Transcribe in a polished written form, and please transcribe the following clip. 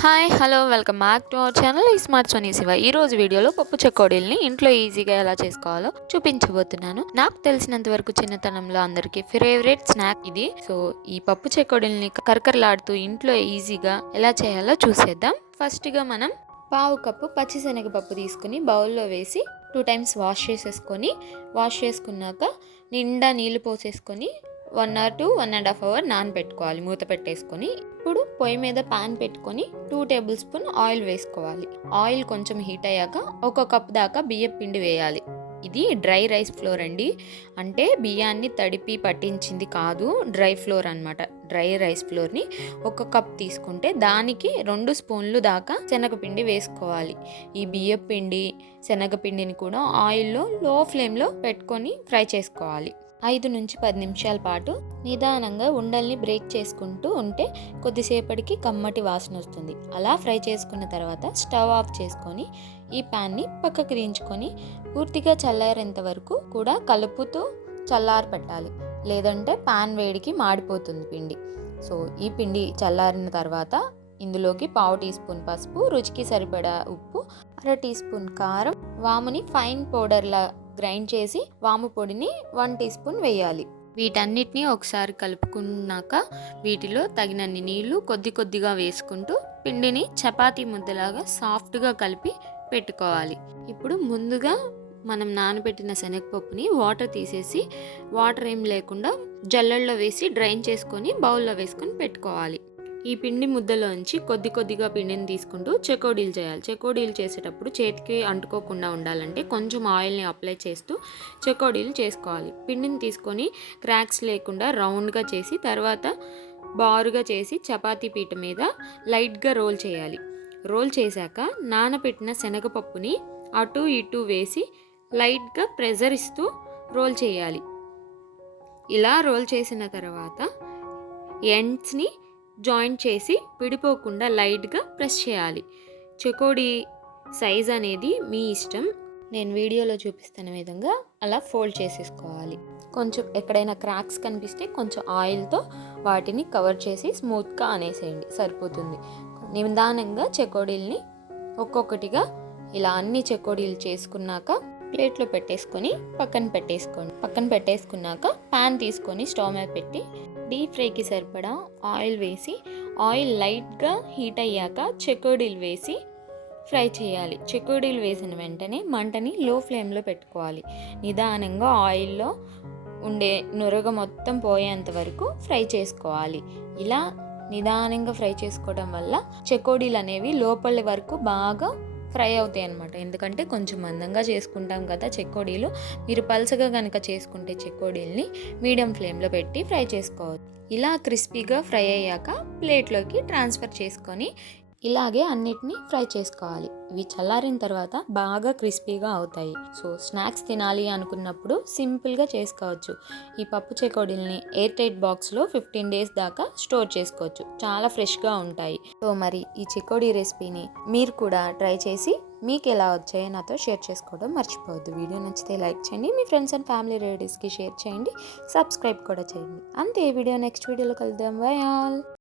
Hi hello welcome back to our channel smart Soni Shiva. ఈ రోజు వీడియోలో పప్పు చెకోడీల్ని ఇంట్లో ఈజీగా ఎలా చేసుకోవాలో చూపించబోతున్నాను. నాకు తెలిసినంత వరకు చిన్నతనంలో అందరికీ ఫేవరెట్ స్నాక్ ఇది. సో ఈ పప్పు చెకోడీల్ని కరకరలాడుతూ ఇంట్లో ఈజీగా ఎలా చేయాలో చూసేద్దాం. ఫస్ట్గా మనం పావు కప్పు పచ్చిశనగపప్పు తీసుకుని బౌల్లో వేసి 2 times వాష్ చేసుకున్నాక నిండా నీళ్లు పోసేసుకొని 1 or 1.5 hours నానబెట్టుకోవాలి మూత పెట్టేసుకొని. ఇప్పుడు పొయ్యి మీద పాన్ పెట్టుకొని 2 tablespoon ఆయిల్ వేసుకోవాలి. ఆయిల్ కొంచెం హీట్ అయ్యాక 1 కప్ దాకా బియ్యం పిండి వేయాలి. ఇది డ్రై రైస్ ఫ్లోర్ అండి, అంటే బియ్యాన్ని తడిపి పట్టించింది కాదు, డ్రై ఫ్లోర్ అనమాట. డ్రై రైస్ ఫ్లోర్ని 1 కప్ తీసుకుంటే దానికి 2 స్పూన్లు దాకా శనగపిండి వేసుకోవాలి. ఈ బియ్యం పిండి శనగపిండిని కూడా ఆయిల్లో లో ఫ్లేమ్లో పెట్టుకొని ఫ్రై చేసుకోవాలి. 5 నుంచి 10 నిమిషాల పాటు నిదానంగా ఉండల్ని బ్రేక్ చేసుకుంటూ ఉంటే కొద్దిసేపటికి కమ్మటి వాసన వస్తుంది. అలా ఫ్రై చేసుకున్న తర్వాత స్టవ్ ఆఫ్ చేసుకొని ఈ ప్యాన్ని పక్కకి దించుకొని పూర్తిగా చల్లారేంత వరకు కూడా కలుపుతూ చల్లారి పెట్టాలి, లేదంటే ప్యాన్ వేడికి మాడిపోతుంది పిండి. సో ఈ పిండి చల్లారిన తర్వాత ఇందులోకి పావు టీ స్పూన్ పసుపు, రుచికి సరిపడా ఉప్పు, 1/2 టీ స్పూన్ కారం, వాముని ఫైన్ పౌడర్లా గ్రైండ్ చేసి వాము పొడిని 1 టీ స్పూన్ వేయాలి. వీటన్నిటిని ఒకసారి కలుపుకున్నాక వీటిలో తగినన్ని నీళ్లు కొద్దిగా వేసుకుంటూ పిండిని చపాతీ ముద్దలాగా సాఫ్ట్గా కలిపి పెట్టుకోవాలి. ఇప్పుడు ముందుగా మనం నానబెట్టిన శనగపప్పుని వాటర్ తీసేసి, వాటర్ ఏం లేకుండా జల్లెడలో వేసి డ్రైన్ చేసుకొని బౌల్లో వేసుకొని పెట్టుకోవాలి. ఈ పిండి ముద్దలోంచి కొద్దిగా పిండిని తీసుకుంటూ చెకోడీలు చేయాలి. చెకోడీలు చేసేటప్పుడు చేతికి అంటుకోకుండా ఉండాలంటే కొంచెం ఆయిల్ని అప్లై చేస్తూ చెకోడీలు చేసుకోవాలి. పిండిని తీసుకొని క్రాక్స్ లేకుండా రౌండ్గా చేసి తర్వాత బారుగా చేసి చపాతీ పీట మీద లైట్గా రోల్ చేయాలి. రోల్ చేశాక నానబెట్టిన శనగపప్పుని అటు ఇటు వేసి లైట్గా ప్రెజర్ ఇస్తూ రోల్ చేయాలి. ఇలా రోల్ చేసిన తర్వాత ఎండ్స్ని జాయింట్ చేసి విడిపోకుండా లైట్గా ప్రెస్ చేయాలి. చెకోడీ సైజ్ అనేది మీ ఇష్టం. నేను వీడియోలో చూపిస్తున్న విధంగా అలా ఫోల్డ్ చేసేసుకోవాలి. కొంచెం ఎక్కడైనా క్రాక్స్ కనిపిస్తే కొంచెం ఆయిల్తో వాటిని కవర్ చేసి స్మూత్గా అనేసేయండి, సరిపోతుంది. నిదానంగా చెకోడీల్ని ఒక్కొక్కటిగా ఇలా అన్ని చెకోడీలు చేసుకున్నాక ప్లేట్లో పెట్టేసుకొని పక్కన పెట్టేసుకున్నాక ప్యాన్ తీసుకొని స్టవ్ మీద పెట్టి డీప్ ఫ్రైకి సరిపడా ఆయిల్ వేసి, ఆయిల్ లైట్గా హీట్ అయ్యాక చెకోడీలు వేసి ఫ్రై చేయాలి. చెకోడీలు వేసిన వెంటనే మంటని లో ఫ్లేమ్లో పెట్టుకోవాలి. నిదానంగా ఆయిల్లో ఉండే నురగ మొత్తం పోయేంత వరకు ఫ్రై చేసుకోవాలి. ఇలా నిదానంగా ఫ్రై చేసుకోవడం వల్ల చెకోడీలు అనేవి లోపలి వరకు బాగా ఫ్రై అవుతాయి అన్నమాట. ఎందుకంటే కొంచెం మందంగా చేసుకుంటాం కదా చెకోడీలు. మీరు పల్చగా కనుక చేసుకుంటే చెకోడీల్ని మీడియం ఫ్లేమ్లో పెట్టి ఫ్రై చేసుకోవచ్చు. ఇలా క్రిస్పీగా ఫ్రై అయ్యాక ప్లేట్లోకి ట్రాన్స్ఫర్ చేసుకొని ఇలాగే అన్నిటినీ ఫ్రై చేసుకోవాలి. ఇవి చల్లారిన తర్వాత బాగా క్రిస్పీగా అవుతాయి. సో స్నాక్స్ తినాలి అనుకున్నప్పుడు సింపుల్గా చేసుకోవచ్చు. ఈ పప్పు చెకోడీల్ని ఎయిర్ టైట్ బాక్స్లో 15 days దాకా స్టోర్ చేసుకోవచ్చు. చాలా ఫ్రెష్గా ఉంటాయి. సో మరి ఈ చెకోడీ రెసిపీని మీరు కూడా ట్రై చేసి మీకు ఎలా వచ్చాయో నాతో షేర్ చేసుకోవడం మర్చిపోవద్దు. వీడియో నచ్చితే లైక్ చేయండి, మీ ఫ్రెండ్స్ అండ్ ఫ్యామిలీ రిలేటివ్స్కి షేర్ చేయండి, సబ్స్క్రైబ్ కూడా చేయండి. అంతే, వీడియో నెక్స్ట్ వీడియోలో కలుద్దాం. By all.